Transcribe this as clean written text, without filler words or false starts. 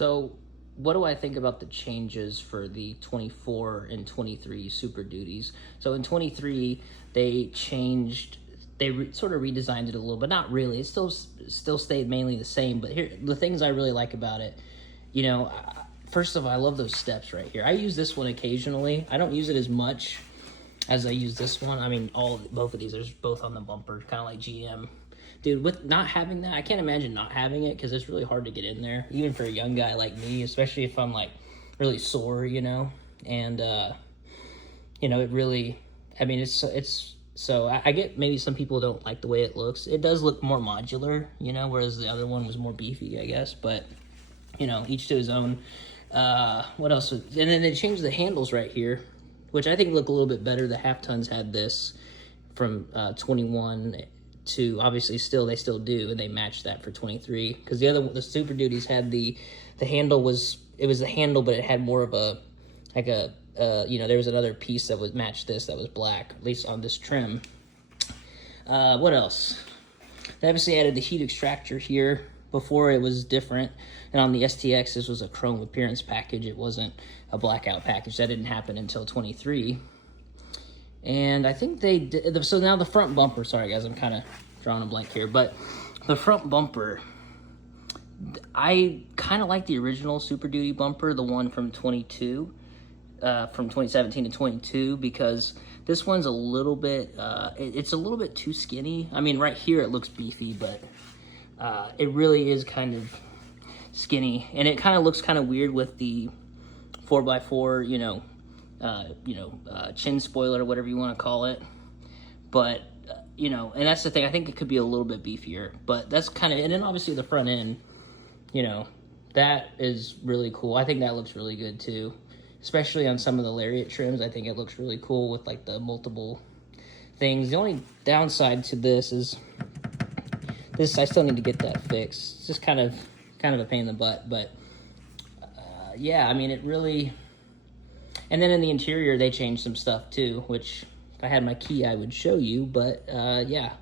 So, what do I think about the changes for the 24 and 23 Super Duties? So, in 23, they changed, sort of redesigned it a little, but not really. It still stayed mainly the same. But here, the things I really like about it, you know, first of all, I love those steps right here. I use this one occasionally. I don't use it as much as I use this one. I mean, both of these are both on the bumper, kind of like GM. Dude, with not having that, I can't imagine not having it because it's really hard to get in there, even for a young guy like me, especially if I'm like really sore, you know. And you know, it really, I mean, it's so I get maybe some people don't like the way it looks. It does look more modular, you know, whereas the other one was more beefy, I guess. But you know, each to his own. What else? And then they changed the handles right here, which I think look a little bit better. The half tons had this from 21 to obviously they still do, and they matched that for 23 because the Super Duties had the handle was the handle, but it had more of a like a you know, there was another piece that would match this that was black, at least on this trim. What else? They obviously added the heat extractor here. Before it was different, and on the STX this was a chrome appearance package. It wasn't a blackout package. That didn't happen until 23. And I think they did, so now the front bumper, sorry guys, I'm kind of drawing a blank here, but the front bumper, I kind of like the original Super Duty bumper, the one from 22, from 2017 to 22, because this one's a little bit, it's a little bit too skinny. I mean, right here it looks beefy, but it really is kind of skinny, and it kind of looks kind of weird with the 4x4, chin spoiler, whatever you want to call it. But you know, and that's the thing. I think it could be a little bit beefier, but that's kind of, and then obviously the front end, you know, that is really cool. I think that looks really good too, especially on some of the Lariat trims. I think it looks really cool with like the multiple things. The only downside to this is this. I still need to get that fixed. It's just kind of a pain in the butt, but yeah, I mean, it really. And then in the interior, they changed some stuff too, which if I had my key, I would show you. But yeah,